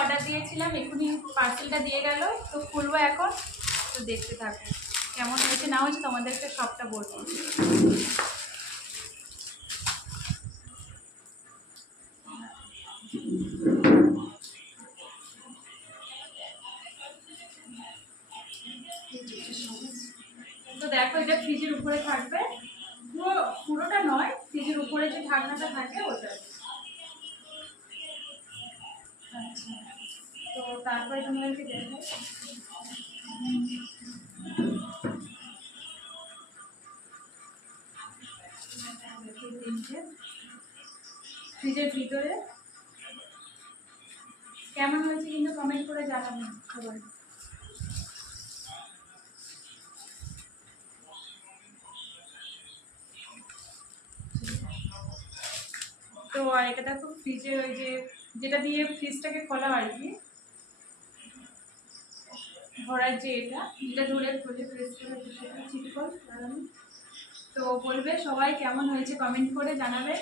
Order দিয়েছিলাম, এখনই পার্সেলটা দিয়ে গেল তো খুলবো এখন, তো দেখতে থাকো। কেমন হয়েছে না হয়েছে তোমাদেরকে সবটা বলব। তো দেখো, এটা ফ্রিজের উপরে থাকবে। পুরো পুরোটা নয় ফ্রিজের উপরে যে ঢাকনাটা থাকে, ওটা। তো তারপরে তোমাদেরকে দেখো ফ্রিজের ভিতরে। কেমন হয়েছে কিন্তু কমেন্ট করে জানাবেন সবাই। আর এটা তো ফ্রিজের ওই যে, যেটা দিয়ে ফ্রিজটাকে খোলা আর কি। ভরার যে এটা এটা ধরে খুলে ফ্রিজটা সেটা চিটকল তো বলবে সবাই কেমন হয়েছে কমেন্ট করে জানাবে।